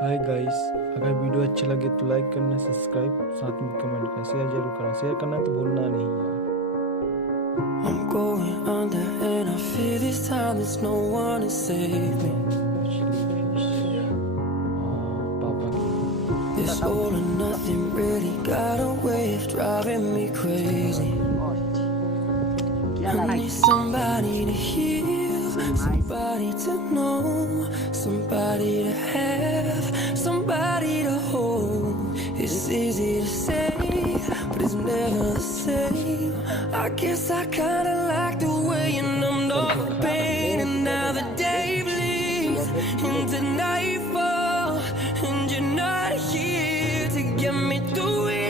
Hi guys, अगर video अच्छा लगे तो लाइक करना, सब्सक्राइब, साथ में कमेंट करना, शेयर जरूर करना। शेयर करना तो भूलना नहीं यार। I'm going under and I feel this time there's no one to save me. पापा की This all or nothing really got a way of driving me crazy. I need somebody to heal, somebody to know, somebody to have, somebody to hold. It's easy to say, but it's never the same. I guess I kinda like the way you numbed all the pain, and now the day bleeds into nightfall, and you're not here to get me through it.